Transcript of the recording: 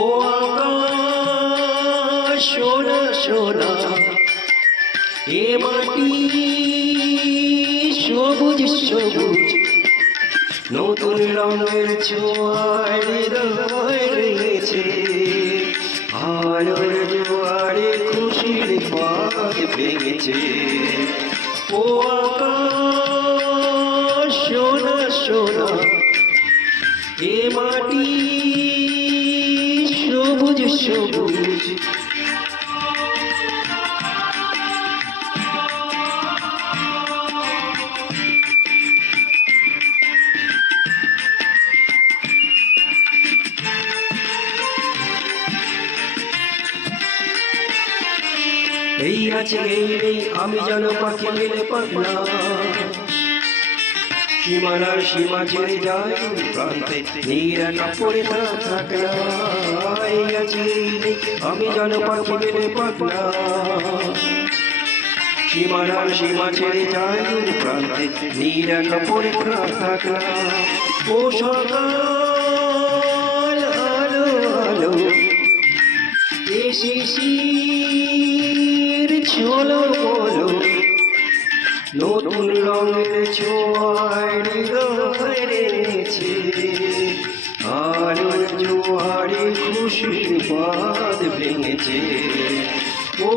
ও আকাশ সোনা সোনা, এ মাটি সবুজ সবুজ, নতুন রঙের ছোঁয়ায় হৃদয় রয়েছে। আলোর জোয়ারে খুশির বাঁধ ভেঙেছে। ও আকাশ সোনা সোনা, এ মাটি সবুজ সবুজ। এই আছে এই নেই আমি যেন পাখি মেলে পাখনা, সীমানার সীমা ছেড়ে যায় প্রান্তে নীরা পড়ে থাকে না। এই আছে এই নেই আমি যেন পাখি মেলে পাখনা, সীমানার সীমা ছেড়ে যায় প্রান্তে নীরা পড়ে থাকে না। ও সকাল আলো আলো, এ শিশির ছোলো বলো, নতুন রঙের ছোঁয়ায় হৃদয় রেখেছে। আলোর জোয়ারে খুশির বাঁধ ভেঙেছে। ও